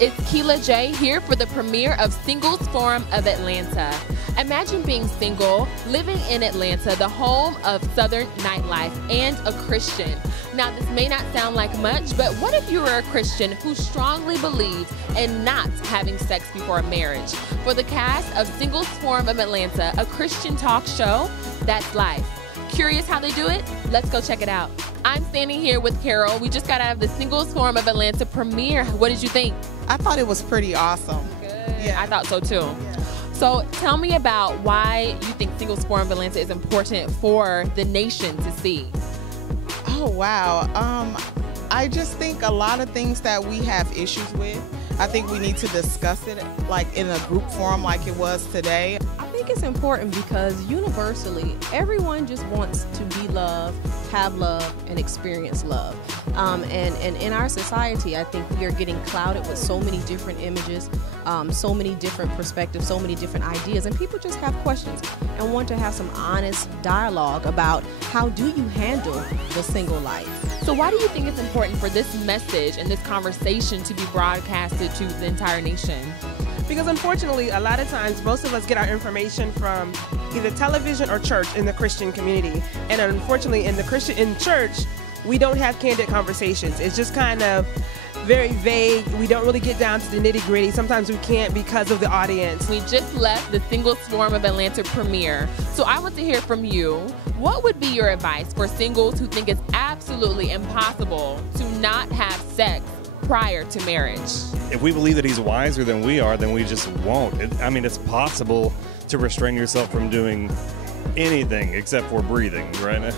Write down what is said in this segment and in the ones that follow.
it's Keela J here for the premiere of Singles Forum of Atlanta. Imagine being single, living in Atlanta, the home of Southern nightlife, and a Christian. Now, this may not sound like much, but what if you were a Christian who strongly believes in not having sex before marriage? For the cast of Singles Forum of Atlanta, a Christian talk show, that's life. Curious how they do it? Let's go check it out. I'm standing here with Carol. We just got out of the Singles Forum of Atlanta premiere. What did you think? I thought it was pretty awesome. Good. Yeah. I thought so too. Yeah. So tell me about why you think Singles Forum of Atlanta is important for the nation to see. Oh, wow. I just think a lot of things that we have issues with, I think we need to discuss it like in a group forum like it was today. I think it's important because universally, everyone just wants to be loved, have love, and experience love. And in our society, I think we are getting clouded with so many different images, so many different perspectives, so many different ideas, and people just have questions and want to have some honest dialogue about how do you handle the single life. So why do you think it's important for this message and this conversation to be broadcasted to the entire nation? Because unfortunately, a lot of times, most of us get our information from either television or church in the Christian community. And unfortunately, in church, we don't have candid conversations. It's just kind of very vague. We don't really get down to the nitty-gritty. Sometimes we can't because of the audience. We just left the Singles Forum of Atlanta premiere. So I want to hear from you. What would be your advice for singles who think it's absolutely impossible to not have sex prior to marriage? If we believe that he's wiser than we are, then we just won't. It's possible to restrain yourself from doing anything except for breathing, right?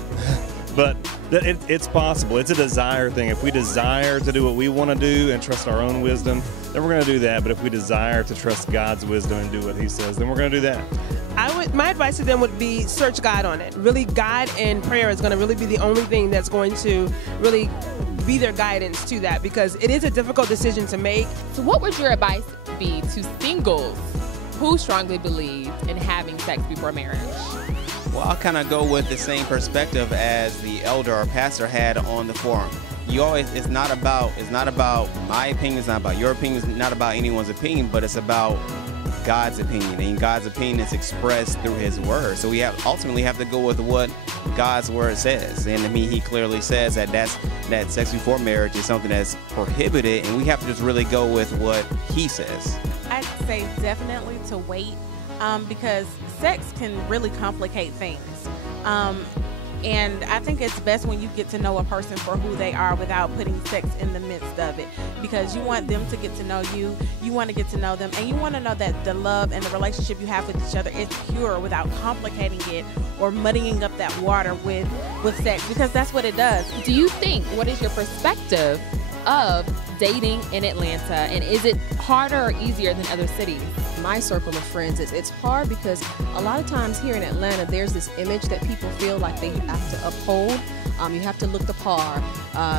But it's possible. It's a desire thing. If we desire to do what we want to do and trust our own wisdom, then we're going to do that. But if we desire to trust God's wisdom and do what he says, then we're going to do that. My advice to them would be search God on it. Really, God and prayer is going to really be the only thing that's going to really be their guidance to that, because it is a difficult decision to make. So what would your advice be to singles who strongly believe in having sex before marriage? Well, I'll kind of go with the same perspective as the elder or pastor had on the forum. It's not about my opinion, it's not about your opinion, it's not about anyone's opinion, but it's about God's opinion, and God's opinion is expressed through his word. So we ultimately have to go with what God's word says. And he clearly says that sex before marriage is something that's prohibited, and we have to just really go with what he says. I'd say definitely to wait, because sex can really complicate things. And I think it's best when you get to know a person for who they are without putting sex in the midst of it, because you want them to get to know you, you want to get to know them, and you want to know that the love and the relationship you have with each other is pure without complicating it or muddying up that water with sex, because that's what it does. Do you think, what is your perspective of dating in Atlanta, and is it harder or easier than other cities? My circle of friends, it's hard because a lot of times here in Atlanta, there's this image that people feel like they have to uphold. You have to look the par,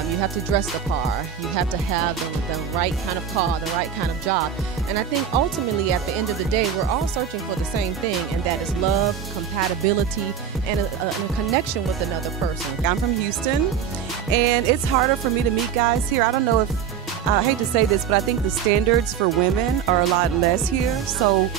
you have to dress the par, you have to have the right kind of car, the right kind of job. And I think ultimately at the end of the day, we're all searching for the same thing, and that is love, compatibility, and a connection with another person. I'm from Houston, and it's harder for me to meet guys here. I don't know if, I hate to say this, but I think the standards for women are a lot less here. So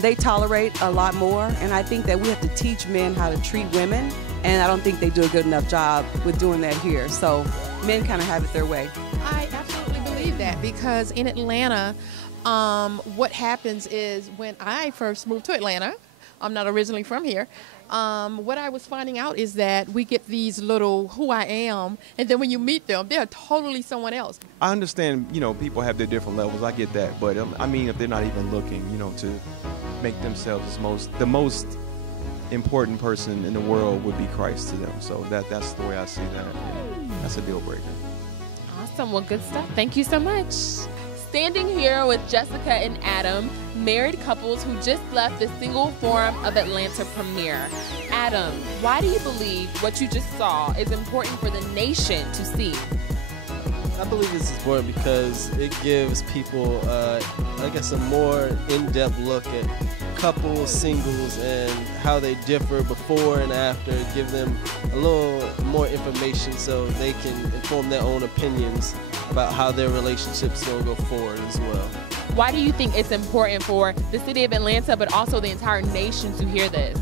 they tolerate a lot more, and I think that we have to teach men how to treat women, and I don't think they do a good enough job with doing that here. So men kind of have it their way. I absolutely believe that, because in Atlanta, what happens is when I first moved to Atlanta, I'm not originally from here, what I was finding out is that we get these little who I am, and then when you meet them, they're totally someone else. I understand, people have their different levels. I get that. But, if they're not even looking, to make themselves the most important person in the world would be Christ to them. So that's the way I see that. And that's a deal breaker. Awesome. Well, good stuff. Thank you so much. Standing here with Jessica and Adam, married couples who just left the Single Forum of Atlanta premiere. Adam, why do you believe what you just saw is important for the nation to see? I believe this is important because it gives people, a more in-depth look at couples, singles, and how they differ before and after. Give them a little more information so they can inform their own opinions about how their relationship's going to go forward as well. Why do you think it's important for the city of Atlanta, but also the entire nation, to hear this?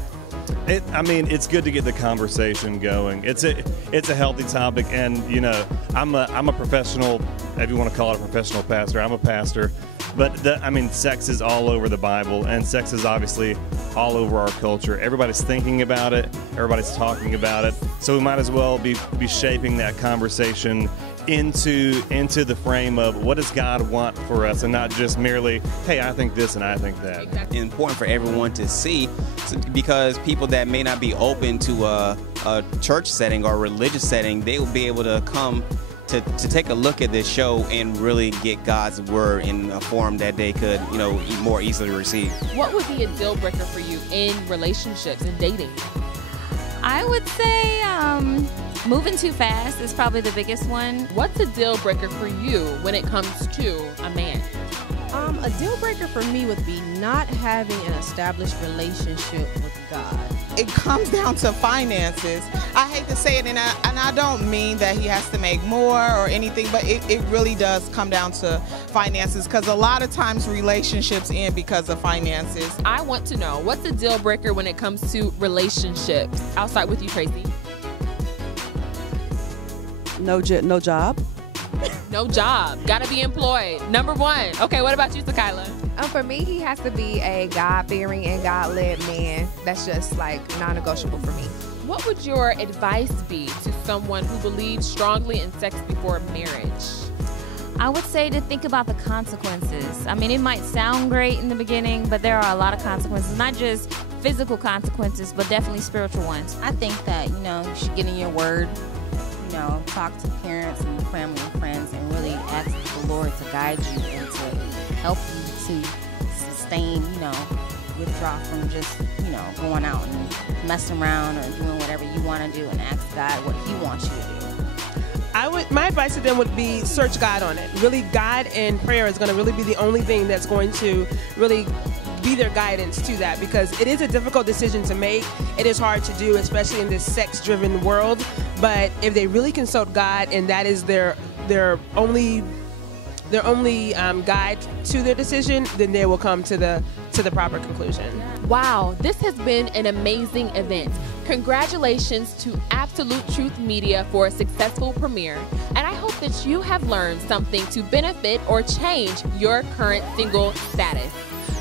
I mean, it's good to get the conversation going. It's a healthy topic, and you know, I'm a professional, if you want to call it a professional pastor. I'm a pastor, but I mean, sex is all over the Bible, and sex is obviously all over our culture. Everybody's thinking about it. Everybody's talking about it. So we might as well be shaping that conversation into the frame of what does God want for us, and not just merely, hey, I think this and I think that. It's important for everyone to see, because people that may not be open to a church setting or a religious setting, they will be able to come to take a look at this show and really get God's word in a form that they could, you know, more easily receive. What would be a deal breaker for you in relationships and dating? I would say moving too fast is probably the biggest one. What's a deal breaker for you when it comes to a man? A deal breaker for me would be not having an established relationship with God. It comes down to finances. I hate to say it, and I don't mean that he has to make more or anything, but it really does come down to finances, because a lot of times relationships end because of finances. I want to know, what's a deal breaker when it comes to relationships? I'll start with you, Tracy. No job. No job. Gotta be employed. Number one. Okay, what about you, Sakila? For me, he has to be a God-fearing and God-led man. That's just like non-negotiable for me. What would your advice be to someone who believes strongly in sex before marriage? I would say to think about the consequences. I mean, it might sound great in the beginning, but there are a lot of consequences, not just physical consequences, but definitely spiritual ones. I think that, you know, you should get in your word, you know, talk to parents and family and friends, and really ask the Lord to guide you and to help you to sustain, you know, withdraw from just, you know, going out and messing around or doing whatever you want to do, and ask God what he wants you to do. My advice to them would be search God on it. Really, God and prayer is going to really be the only thing that's going to really be their guidance to that, because it is a difficult decision to make. It is hard to do, especially in this sex-driven world. But if they really consult God, and that is their only guide to their decision, then they will come to the proper conclusion. Wow, this has been an amazing event. Congratulations to Absolute Truth Media for a successful premiere, and I hope that you have learned something to benefit or change your current single status.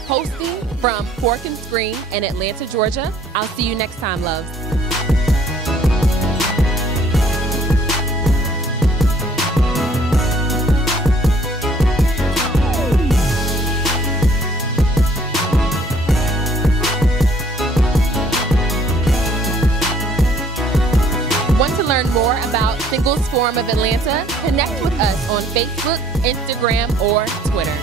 Hosting from Fork and Screen in Atlanta, Georgia. I'll see you next time, loves. Want to learn more about Singles Forum of Atlanta? Connect with us on Facebook, Instagram, or Twitter.